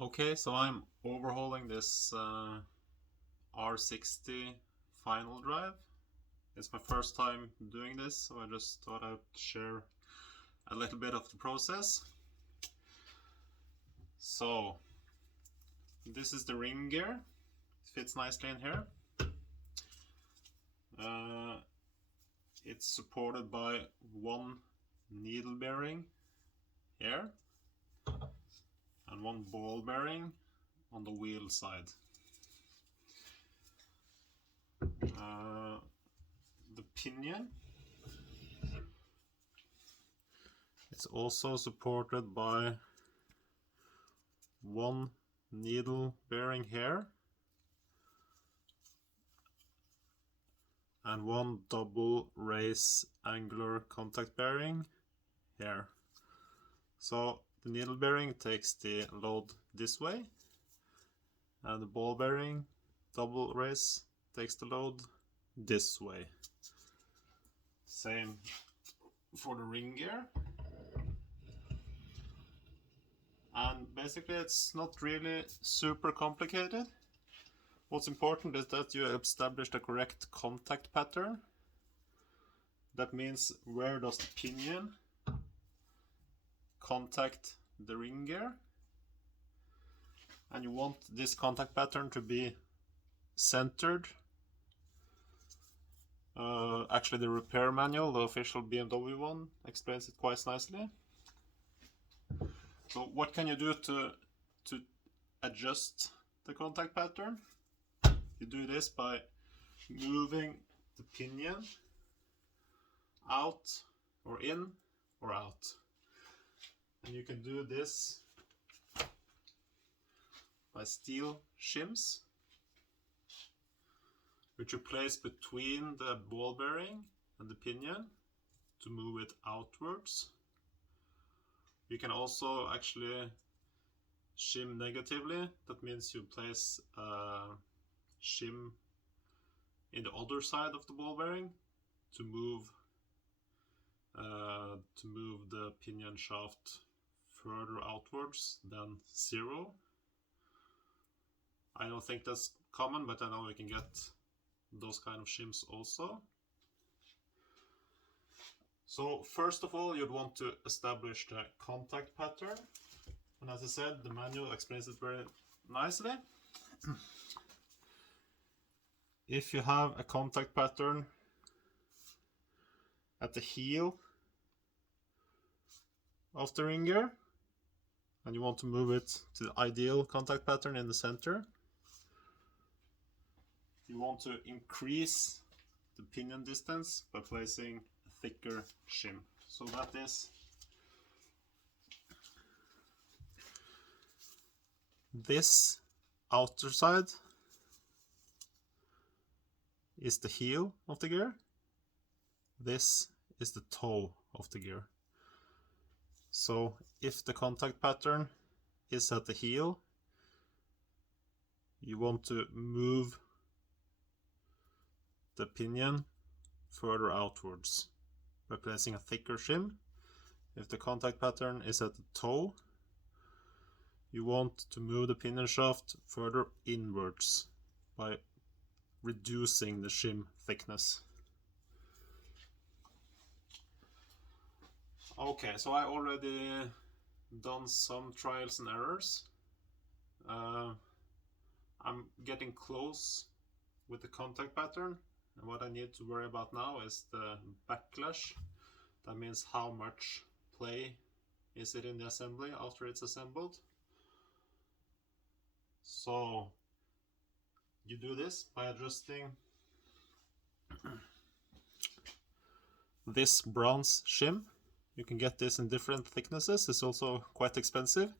Okay, so I'm overhauling this R60 final drive. It's my first time doing this, so I just thought I'd share a little bit of the process. So, this is the ring gear. It fits nicely in here. It's supported by one needle bearing here and one ball bearing on the wheel side. The pinion is also supported by one needle bearing here and one double race angular contact bearing here. So the needle bearing takes the load this way, and the ball bearing double race takes the load this way. Same for the ring gear. And basically it's not really super complicated. What's important is that you establish the correct contact pattern. That means where does the pinion contact the ring gear, and you want this contact pattern to be centered. Actually, the repair manual, the official BMW one, explains it quite nicely. So what can you do to adjust the contact pattern? You do this by moving the pinion out or in or out. And you can do this by steel shims, which you place between the ball bearing and the pinion to move it outwards. You can also actually shim negatively. That means you place a shim in the other side of the ball bearing to move the pinion shaft further outwards than 0. I don't think that's common, but I know we can get those kind of shims also. So first of all, you'd want to establish the contact pattern, and as I said, the manual explains it very nicely. If you have a contact pattern at the heel of the ring gear and you want to move it to the ideal contact pattern in the center, you want to increase the pinion distance by placing a thicker shim. So that is this outer side is the heel of the gear. This is the toe of the gear. So if the contact pattern is at the heel, you want to move the pinion further outwards by placing a thicker shim. If the contact pattern is at the toe, you want to move the pinion shaft further inwards by reducing the shim thickness. Okay, so I already done some trials and errors. I'm getting close with the contact pattern, and what I need to worry about now is the backlash. That means how much play is it in the assembly after it's assembled. So you do this by adjusting this bronze shim. You can get this in different thicknesses. It's also quite expensive.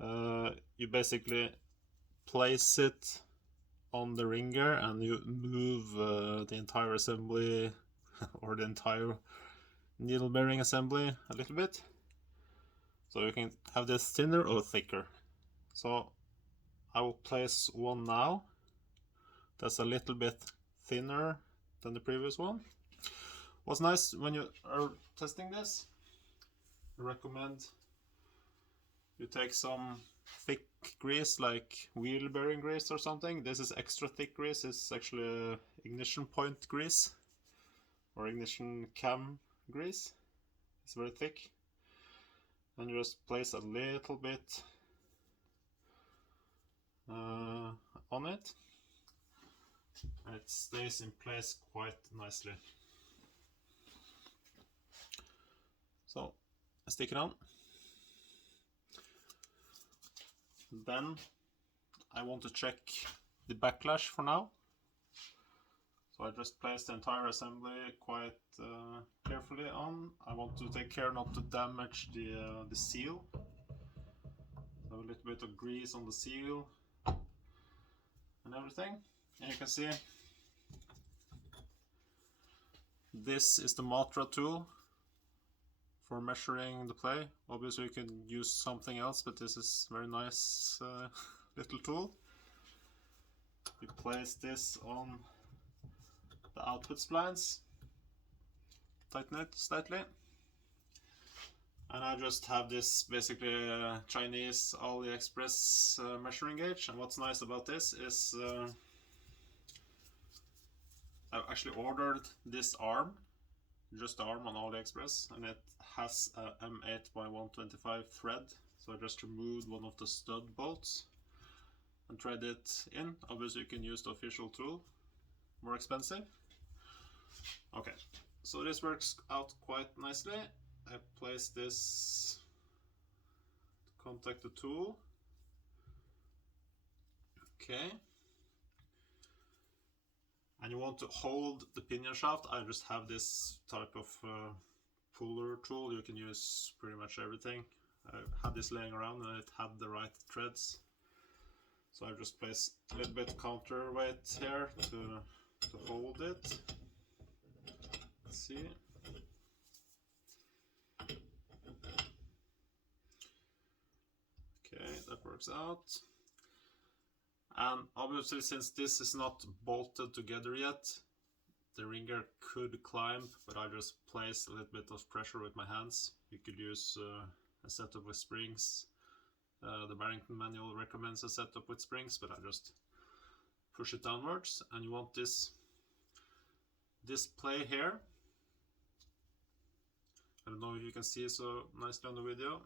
You basically place it on the ring gear and you move the entire assembly or the entire needle bearing assembly a little bit. So you can have this thinner or thicker. So I will place one now that's a little bit thinner than the previous one. What's nice when you are testing this, I recommend you take some thick grease like wheel bearing grease or something. This is extra thick grease. It's actually a ignition point grease or ignition cam grease. It's very thick. And you just place a little bit on it, and it stays in place quite nicely. So I stick it on. Then I want to check the backlash for now. So I just place the entire assembly quite carefully on. I want to take care not to damage the seal. So a little bit of grease on the seal and everything. And you can see this is the Matra tool for measuring the play. Obviously you can use something else, but this is very nice little tool. You place this on the output splines, tighten it slightly, and I just have this basically Chinese AliExpress measuring gauge. And what's nice about this is I've actually ordered this arm, just the arm on AliExpress, and it has a M8 by 125 thread. So I just removed one of the stud bolts and thread it in. Obviously you can use the official tool, more expensive. Okay, so this works out quite nicely. I place this to contact the tool. Okay. And you want to hold the pinion shaft. I just have this type of puller tool. You can use pretty much everything. I had this laying around and it had the right threads. So I just place a little bit counterweight here to hold it. Let's see. Okay, that works out. And obviously, since this is not bolted together yet, the ringer could climb, but I just place a little bit of pressure with my hands. You could use a setup with springs. The Barrington manual recommends a setup with springs, but I just push it downwards. And you want this play here. I don't know if you can see it so nicely on the video,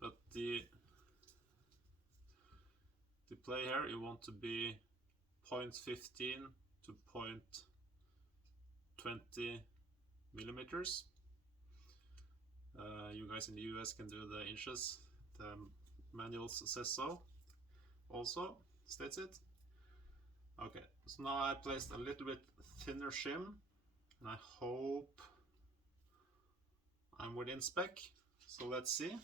but the play here you want to be 0.15 to 0.20 millimeters. You guys in the US can do the inches. The manual says so. Also states it. Okay, so now I placed a little bit thinner shim, and I hope I'm within spec. So let's see.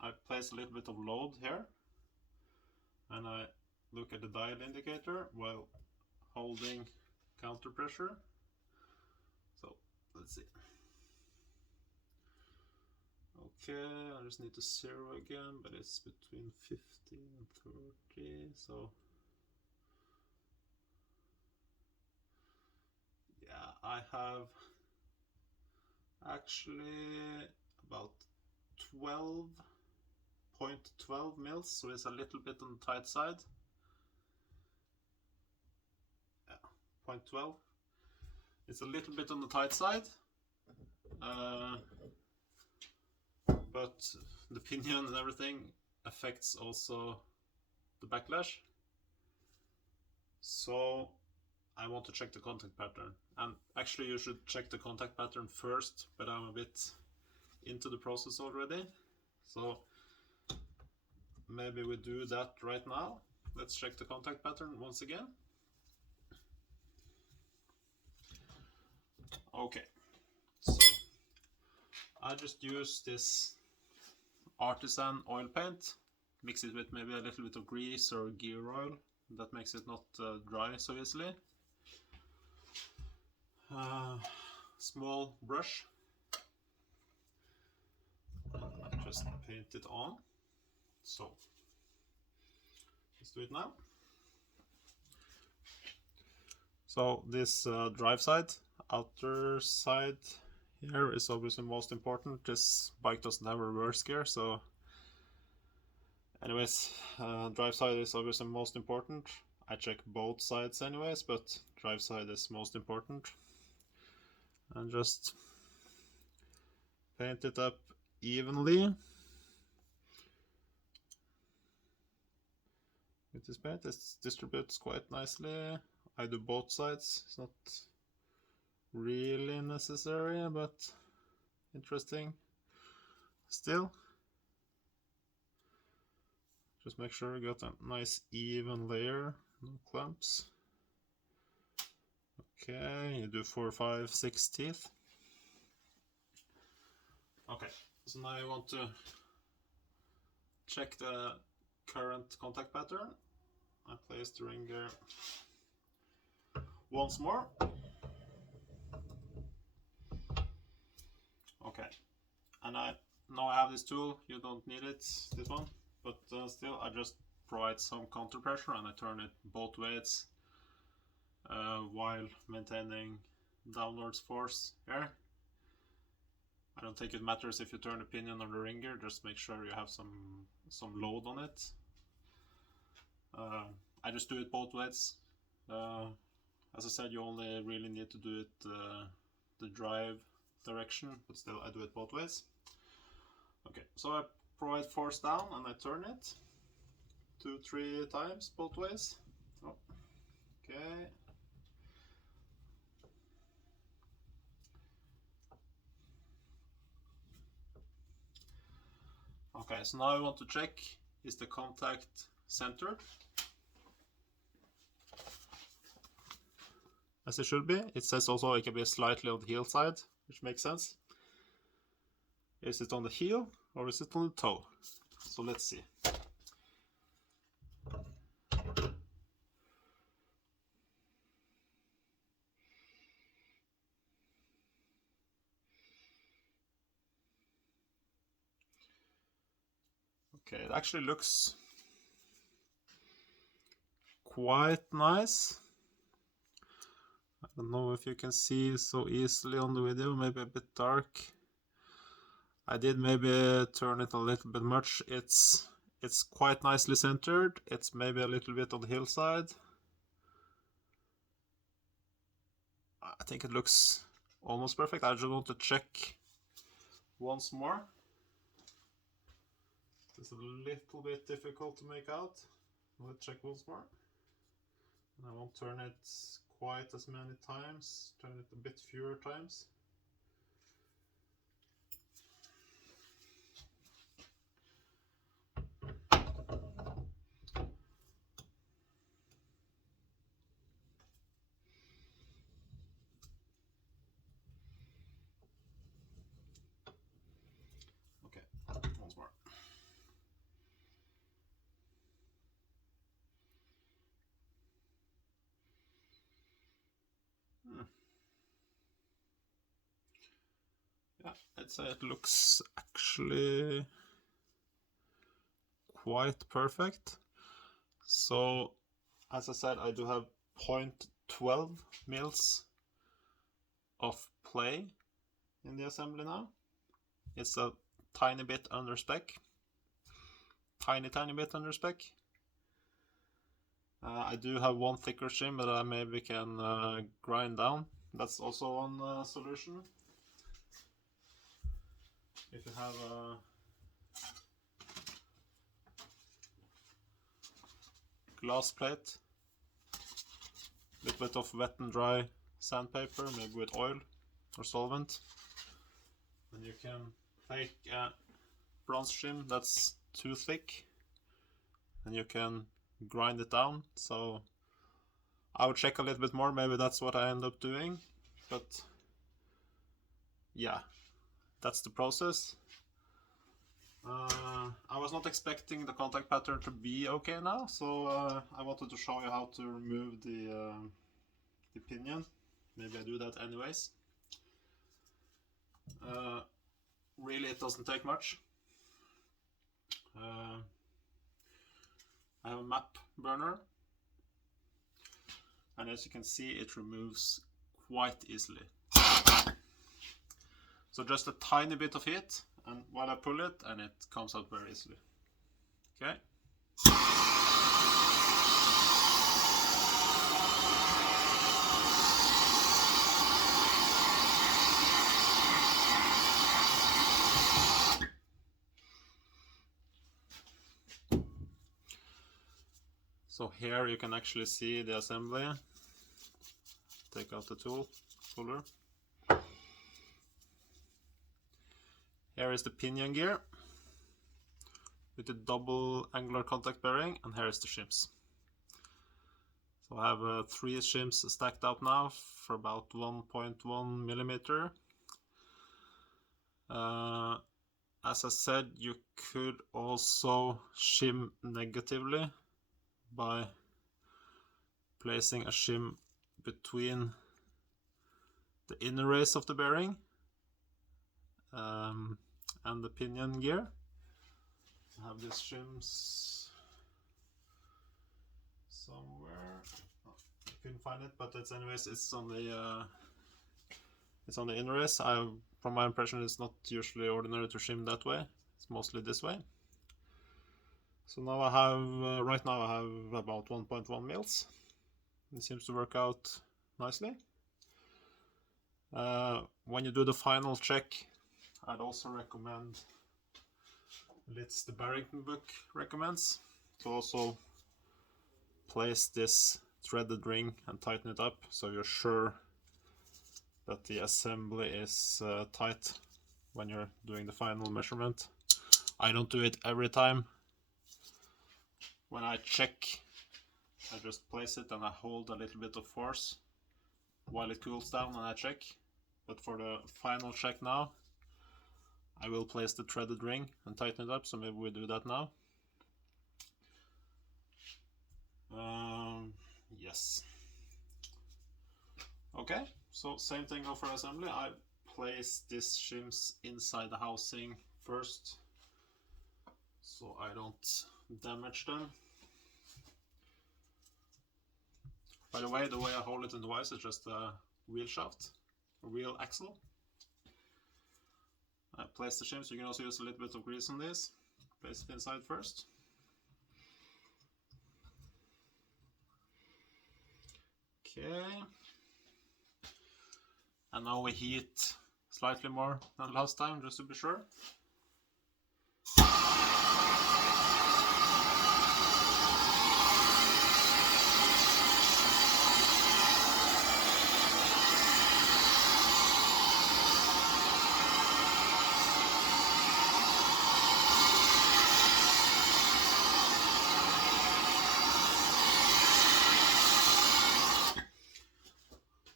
I place a little bit of load here, and I look at the dial indicator while holding counter pressure. So let's see. Okay, I just need to zero again, but it's between 50 and 30, so yeah, I have actually about 12.12 mils, so it's a little bit on the tight side. Yeah, 0.12. It's a little bit on the tight side, but the pinion and everything affects also the backlash. So I want to check the contact pattern, and actually you should check the contact pattern first, but I'm a bit into the process already, so maybe we do that right now. Let's check the contact pattern once again. Okay, so I just use this artisan oil paint, mix it with maybe a little bit of grease or gear oil. That makes it not dry so easily. Small brush. I just paint it on. So let's do it now. So this drive side, outer side here is obviously most important. This bike doesn't have a reverse gear, so Anyways, drive side is obviously most important. I check both sides anyways, but drive side is most important. And just paint it up evenly. With this paint, it distributes quite nicely. I do both sides. It's not really necessary, but interesting still. Just make sure you got a nice even layer, no clumps. Okay, you do 4, 5, 6 teeth. Okay, so now you want to check the current contact pattern. I place the ringer once more. Okay, and now I have this tool. You don't need it, this one, but still I just provide some counter pressure and I turn it both ways while maintaining downwards force here. I don't think it matters if you turn the pinion or the ringer, just make sure you have some load on it. I just do it both ways. As I said, you only really need to do it the drive direction, but still I do it both ways. Okay, so I provide force down and I turn it 2-3 times both ways. Oh, okay. Okay, so now I want to check, is the contact centered? As it should be. It says also it can be slightly on the heel side, which makes sense. Is it on the heel or is it on the toe? So let's see. Okay, it actually looks quite nice. I don't know if you can see so easily on the video, maybe a bit dark. I did maybe turn it a little bit much. It's quite nicely centered. It's maybe a little bit on the hillside. I think it looks almost perfect. I just want to check once more. It's a little bit difficult to make out. Let's check once more. And I won't turn it quite as many times, turn it a bit fewer times. Okay, once more. Yeah, I'd say it looks actually quite perfect. So, as I said, I do have 0.12 mils of play in the assembly now. It's a tiny bit under spec. Tiny bit under spec. I do have one thicker shim that I maybe can grind down. That's also one solution. If you have a glass plate, a little bit of wet and dry sandpaper, maybe with oil or solvent, and you can take a bronze shim that's too thick and you can grind it down. So I would check a little bit more, maybe that's what I end up doing, but yeah, that's the process. I was not expecting the contact pattern to be okay now, so I wanted to show you how to remove the pinion. Maybe I do that anyways. Really, it doesn't take much. I have a map burner, and as you can see, it removes quite easily. So just a tiny bit of heat, and while I pull it, and it comes out very easily. Okay. So here you can actually see the assembly. Take out the tool puller. Here is the pinion gear with the double angular contact bearing, and here is the shims. So I have 3 shims stacked up now for about 1.1 millimeter. As I said, you could also shim negatively by placing a shim between the inner race of the bearing and the pinion gear. I have these shims somewhere. Oh, I couldn't find it, but anyways, it's on the inner race. From my impression, it's not usually ordinary to shim that way. It's mostly this way. So now I have, right now I have about 1.1 mils. It seems to work out nicely. When you do the final check, I'd also recommend, it's the Barrington book recommends, to also place this threaded ring and tighten it up so you're sure that the assembly is tight when you're doing the final measurement. I don't do it every time. When I check, I just place it and I hold a little bit of force while it cools down and I check. But for the final check now, I will place the threaded ring and tighten it up, so maybe we do that now. Yes. Okay, so same thing go for assembly. I place these shims inside the housing first, so I don't damage them. By the way I hold it in the vise is just a wheel shaft, a wheel axle. I place the shims. You can also use a little bit of grease on this. Place it inside first. Okay. And now we heat slightly more than last time, just to be sure.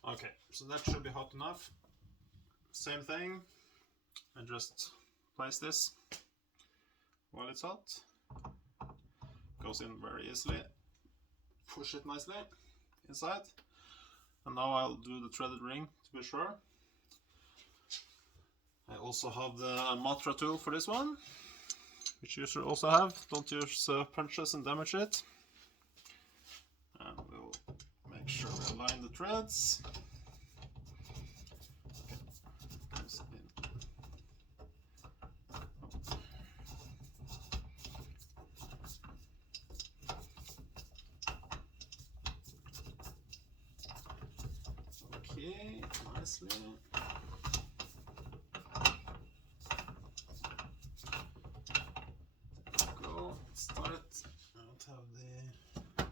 Okay, so that should be hot enough. Same thing, I just place this while it's hot. Goes in very easily. Push it nicely inside. And now I'll do the threaded ring to be sure. I also have the Matra tool for this one, which you should also have. Don't use punches and damage it. And we'll make sure we align the threads. Okay, nicely. Go, it's tight. I don't have the...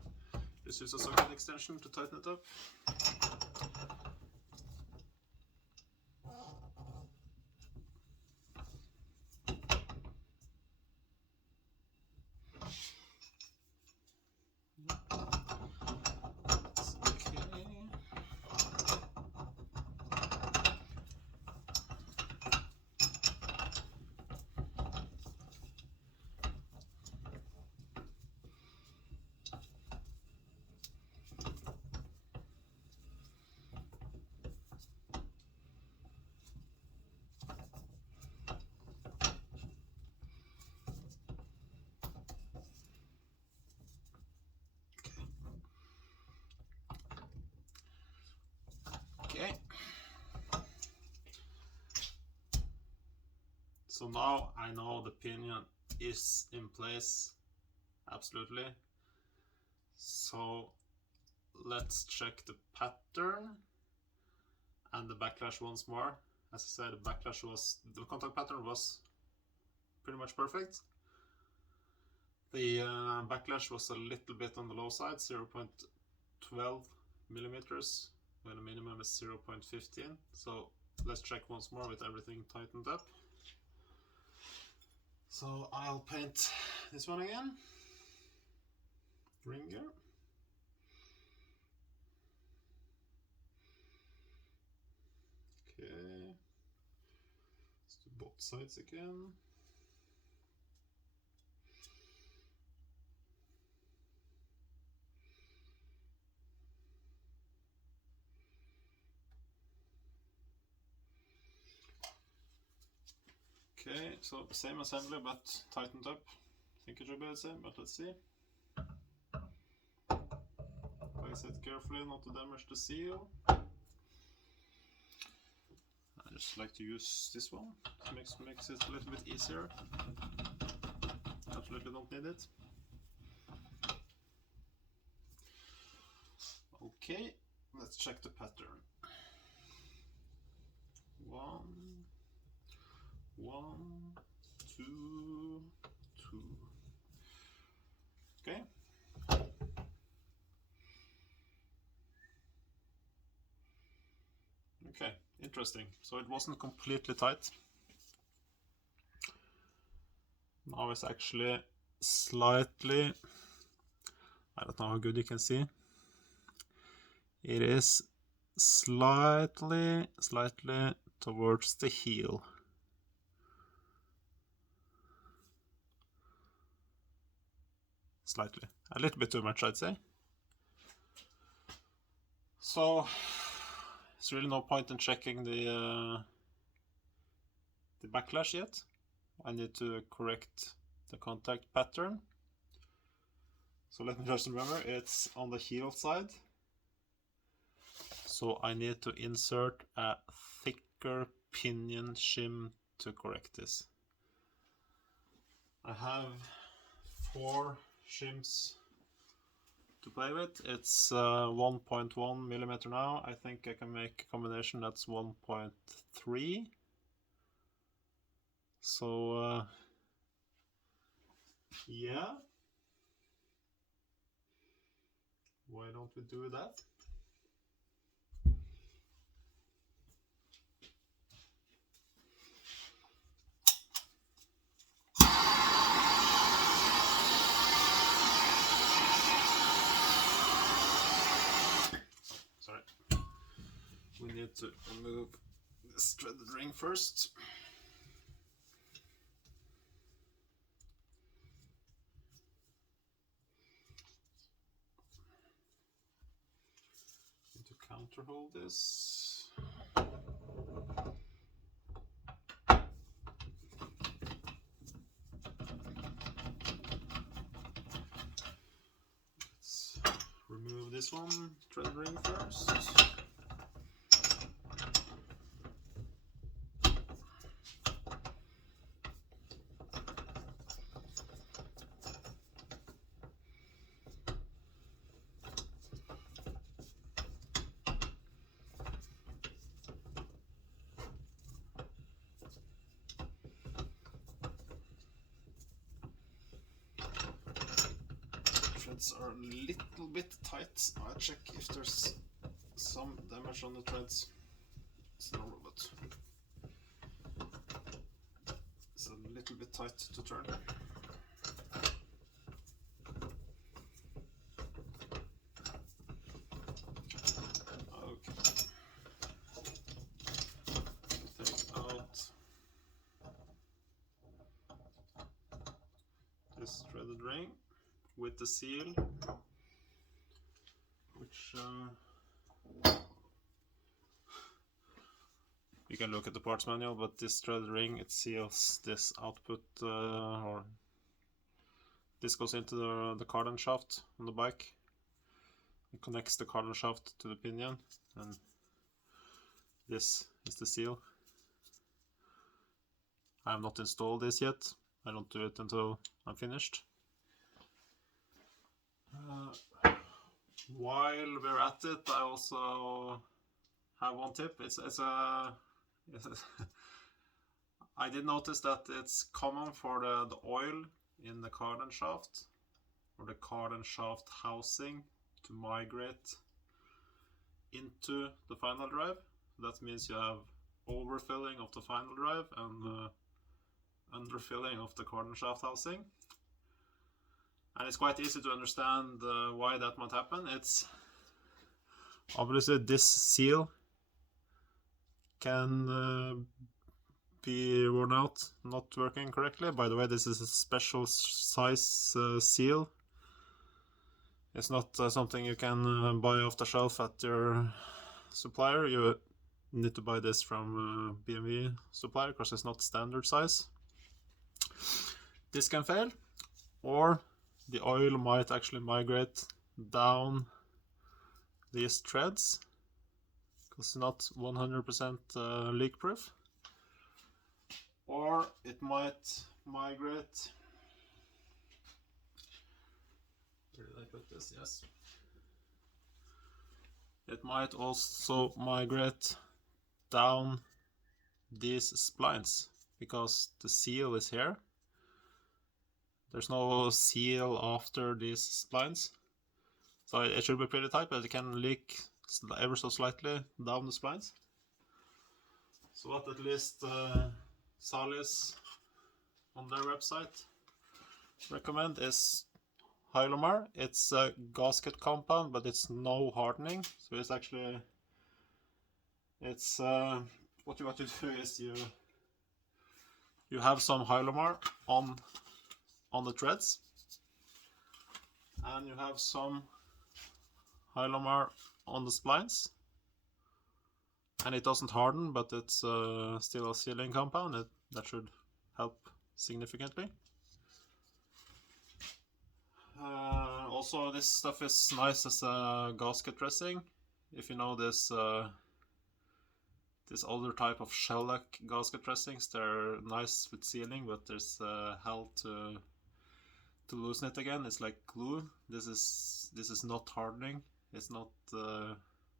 Just use a socket extension to tighten it up. Okay. So now I know the pinion is in place absolutely. So let's check the pattern and the backlash once more. As I said, the contact pattern was pretty much perfect. The backlash was a little bit on the low side, 0.12 millimeters, when the minimum is 0.15. So let's check once more with everything tightened up. So I'll paint this one again. Ringer. Okay. Let's do both sides again. Okay, so same assembly but tightened up. I think it should be the same, but let's see. Place it carefully not to damage the seal. I just like to use this one. It makes it a little bit easier. Absolutely don't need it. Okay, let's check the pattern. One, 2, 2. Okay. Okay, interesting. So it wasn't completely tight. Now it's actually slightly, I don't know how good you can see. It is slightly towards the heel. Slightly. A little bit too much, I'd say. So there's really no point in checking the backlash yet. I need to correct the contact pattern. So let me just remember, it's on the heel side. So I need to insert a thicker pinion shim to correct this. I have 4 shims to play with. It's 1.1 millimeter now. I think I can make a combination that's 1.3. So yeah, why don't we do that? Sorry, we need to remove this threaded ring first. Need to counter hold this. Let's remove this one, thread ring first. Threads are a little bit tight. I'll check if there's some damage on the threads. It's normal, but it's a little bit tight to turn. Okay. Take out this threaded ring with the seal, which you can look at the parts manual, but this threaded ring, it seals this output, or this goes into the cardan shaft on the bike. It connects the cardan shaft to the pinion, and this is the seal. I have not installed this yet. I don't do it until I'm finished. While we're at it, I also have one tip. It's a I did notice that it's common for the oil in the cardan shaft or the cardan shaft housing to migrate into the final drive. That means you have overfilling of the final drive and underfilling of the cardan shaft housing. And it's quite easy to understand why that might happen. It's obviously this seal can be worn out, not working correctly. By the way, this is a special size seal. It's not something you can buy off the shelf at your supplier. You need to buy this from BMW supplier because it's not standard size. This can fail, or the oil might actually migrate down these threads because it's not 100% leak proof, or it might migrate. Where did I put this? Yes. It might also migrate down these splines because the seal is here. There's no seal after these splines, so it should be pretty tight, but it can leak ever so slightly down the splines. So what at least Salis on their website recommend is Hylomar. It's a gasket compound, but it's no hardening, so it's actually what you do is you have some Hylomar on the threads, and you have some Hylomar on the splines, and it doesn't harden, but it's still a sealing compound. That should help significantly. Also, this stuff is nice as a gasket dressing. If you know this other type of shellac gasket dressings, they're nice with sealing, but there's hell to loosen it again. It's like glue. This is not hardening. It's not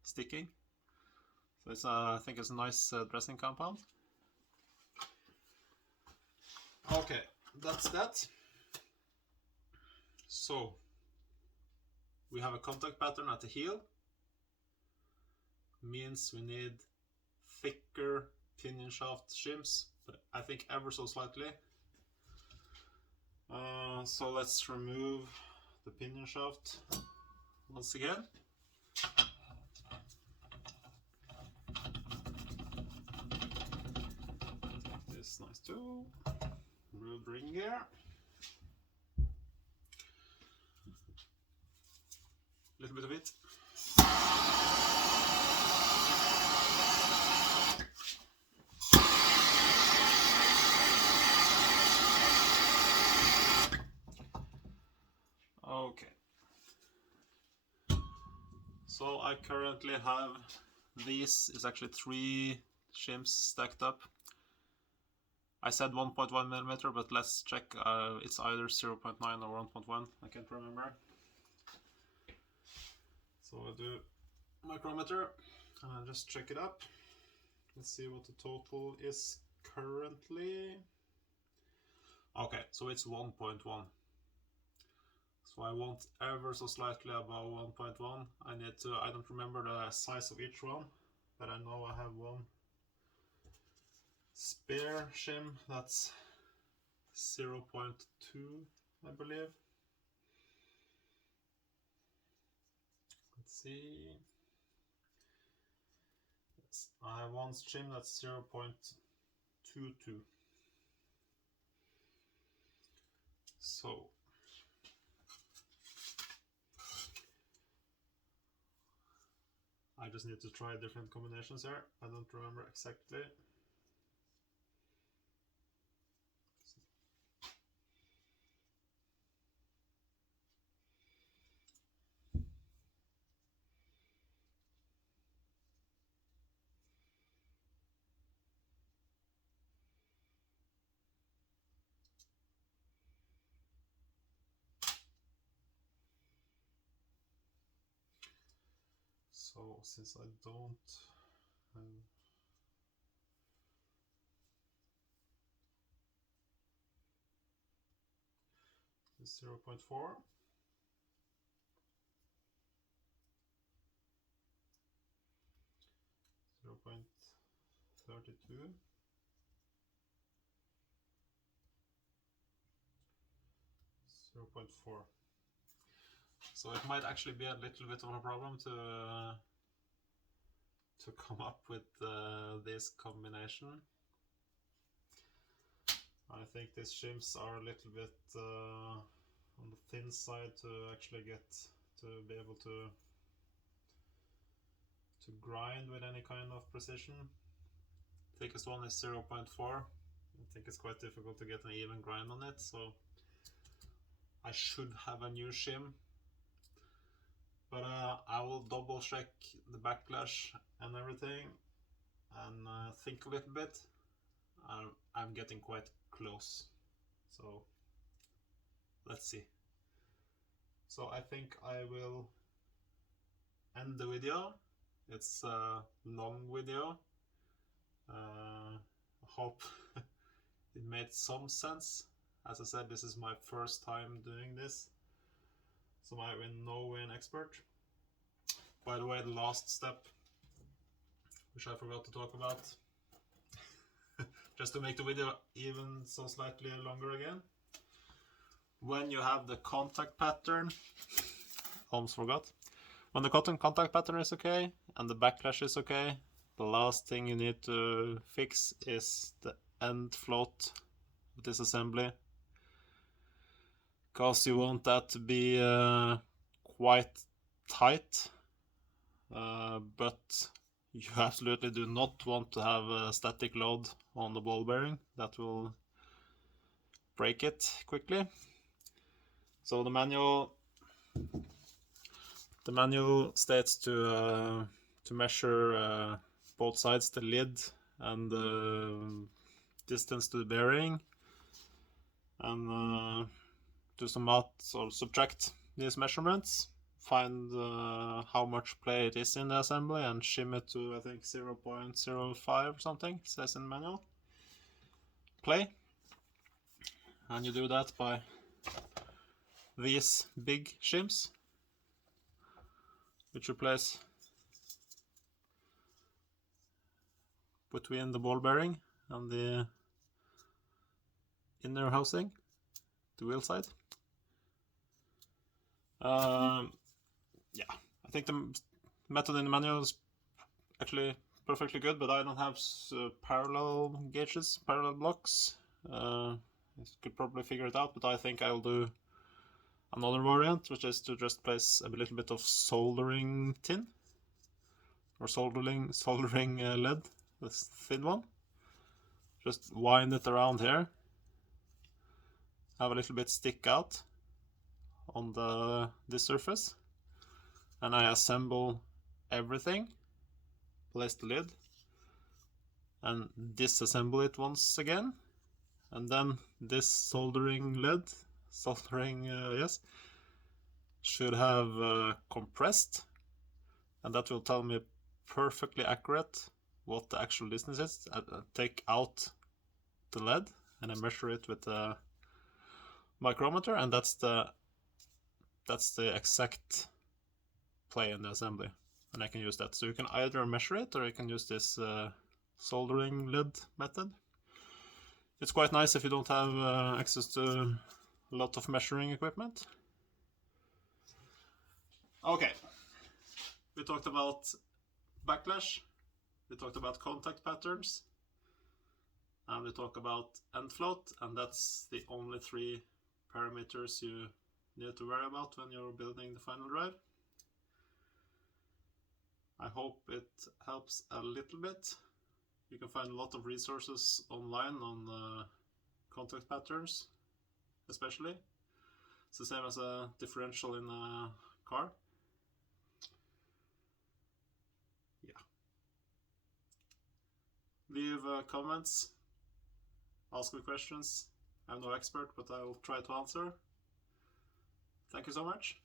sticking. So it's I think it's a nice dressing compound. Okay, that's that. So we have a contact pattern at the heel. Means we need thicker pinion shaft shims, but I think ever so slightly. So let's remove the pinion shaft once again. Take this nice tool, remove the ring gear. A little bit of it. Okay. So I currently have these, it's actually 3 shims stacked up. I said 1.1 millimeter, but let's check. It's either 0.9 or 1.1. I can't remember. So I do micrometer and I just check it up. Let's see what the total is currently. Okay, so it's 1.1. So I want ever so slightly above 1.1. I don't remember the size of each one, but I know I have one spare shim that's 0.2, I believe. Let's see. Yes, I have one shim that's 0.22. So I just need to try different combinations here. I don't remember exactly. So since I don't have the 0.4, 0.32, 0.4. So it might actually be a little bit of a problem to come up with this combination. I think these shims are a little bit on the thin side to actually get to be able to grind with any kind of precision. Thickest one is 0.4. I think it's quite difficult to get an even grind on it, so I should have a new shim. But I will double check the backlash and everything and think a little bit. I'm getting quite close, so let's see. So I think I will end the video. It's a long video. Hope it made some sense. As I said, this is my first time doing this, so I'm in no way an expert. By the way, the last step, which I forgot to talk about, just to make the video even so slightly longer again. When you have the contact pattern, almost forgot. When the contact pattern is okay and the backlash is okay, the last thing you need to fix is the end float of this assembly, because you want that to be quite tight, but you absolutely do not want to have a static load on the ball bearing. That will break it quickly. So the manual states to measure both sides, the lid and the distance to the bearing, and do some math or subtract these measurements, find how much play it is in the assembly, and shim it to, I think, 0.05 or something, it says in the manual. Play. And you do that by these big shims, which you place between the ball bearing and the inner housing, the wheel side. Yeah, I think the method in the manual is actually perfectly good, but I don't have parallel gauges, parallel blocks. You could probably figure it out, but I think I'll do another variant, which is to just place a little bit of soldering tin, or soldering lead, this thin one. Just wind it around here, have a little bit stick out on this surface, and I assemble everything, place the lid, and disassemble it once again, and then this soldering lead, yes, should have compressed, and that will tell me perfectly accurate what the actual distance is. I take out the lead and I measure it with a micrometer, and that's the exact play in the assembly, and I can use that. So you can either measure it or you can use this soldering lid method. It's quite nice if you don't have access to a lot of measuring equipment. Okay, we talked about backlash, we talked about contact patterns, and we talk about end float, and that's the only 3 parameters you need to worry about when you're building the final drive. I hope it helps a little bit. You can find a lot of resources online on contact patterns, especially. It's the same as a differential in a car. Yeah. Leave comments, ask me questions. I'm no expert, but I'll try to answer. Thank you so much.